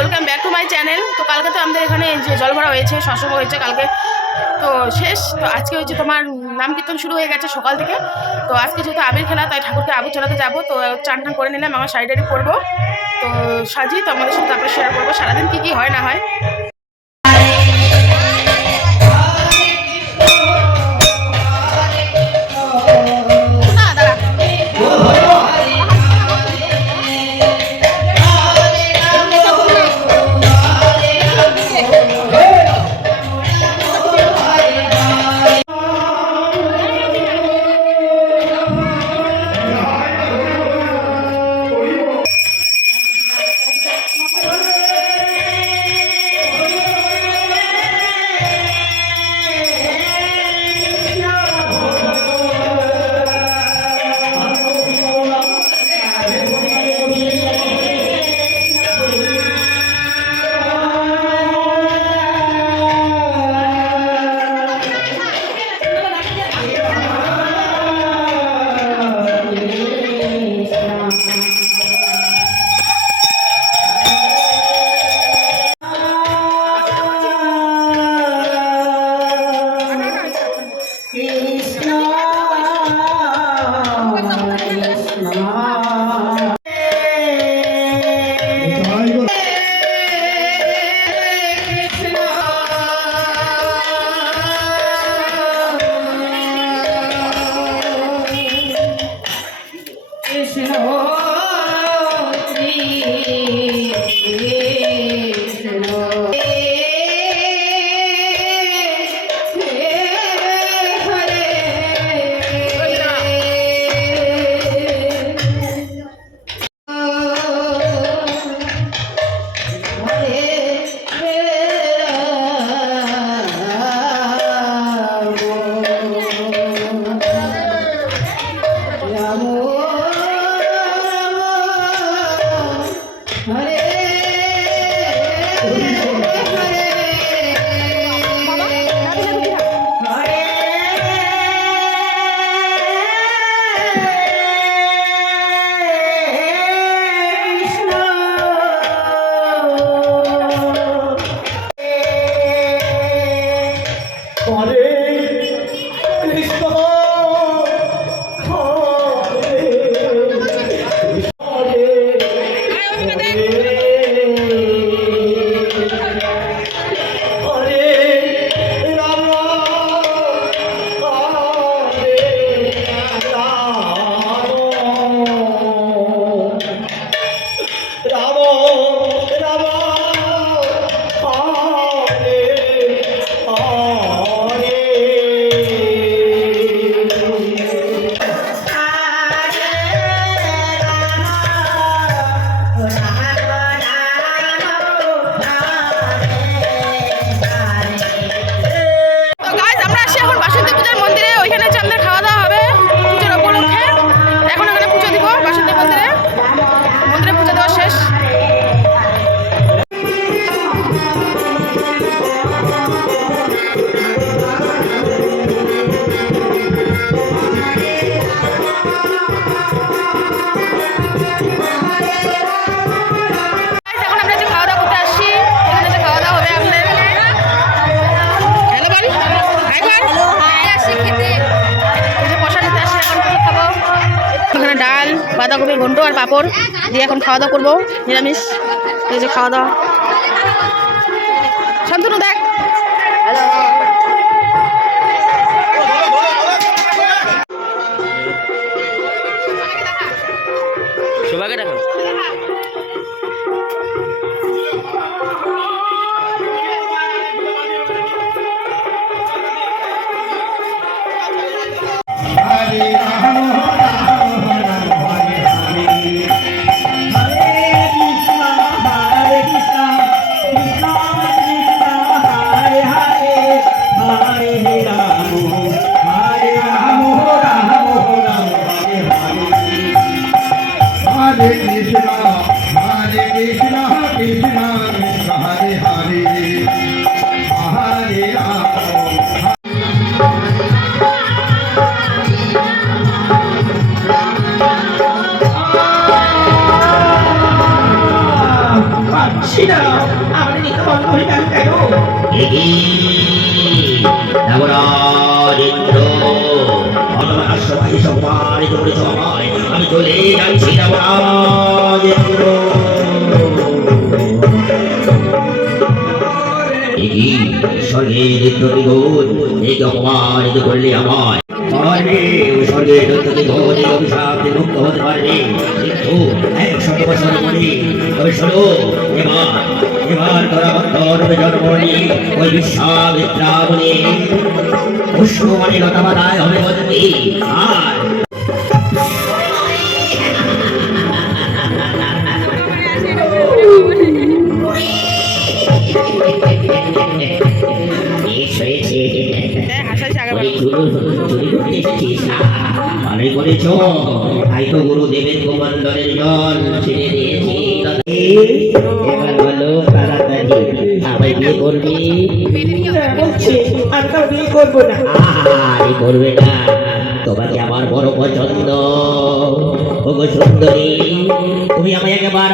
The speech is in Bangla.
Welcome back to my channel. তো কালকে তো আমাদের এখানে যে জল ভরা হয়েছে, সৎসঙ্গ হয়েছে কালকে, তো শেষ। তো আজকে হচ্ছে তোমার নাম কীর্তন শুরু হয়ে গেছে সকাল থেকে। তো আজকে যেহেতু আবির খেলা, তাই ঠাকুরকে আবির চালাতে যাবো। তো চান টান করে নিলাম, আমার শাড়ি টাড়ি পরবো, তো সাজিয়ে তো আমাদের সাথে তারপরে শেয়ার করবো সারাদিন কী কী হয় না হয়। বাঁধাকপির ঘন্ট আর পাঁপড় দিয়ে এখন খাওয়া দাওয়া করবো নিরামিষ। এই যে খাওয়া দাওয়া, শান্তনু দেখ। সবাইকে দেখো। সেটা আমাদের নিতে বন্ধ হয়ে গেল কেন? আমি চলে যাচ্ছি দেবরাজ ইন্দ্র। স্বর্গের প্রতিগুণ এই অপমানিত করলে আমায় স্বর্গের প্রতিগুণ এই অভিশাপ মুক্ত হতে পারবে, কিন্তু 100 বছর পরে তবে শোনো, এবার তোরা অন্তরে জন্ম নিয়ে ওই বিশ্বামিত্রা বলে পুষ্প মানে লতা পাতায় হবে বলবি। আর ভালোই করেছ, তাই তো গুরুদেবের কুমণ্ডলের জল ছেড়ে দিয়েছি। এবার বলো তাড়াতাড়ি আবার বিয়ে করবি? বলছি আমি তো বিয়ে করবো না। আরে করবে না, তোমাকে আমার বড় পছন্দ। ওগো সুন্দরী, তুমি আমায় একবার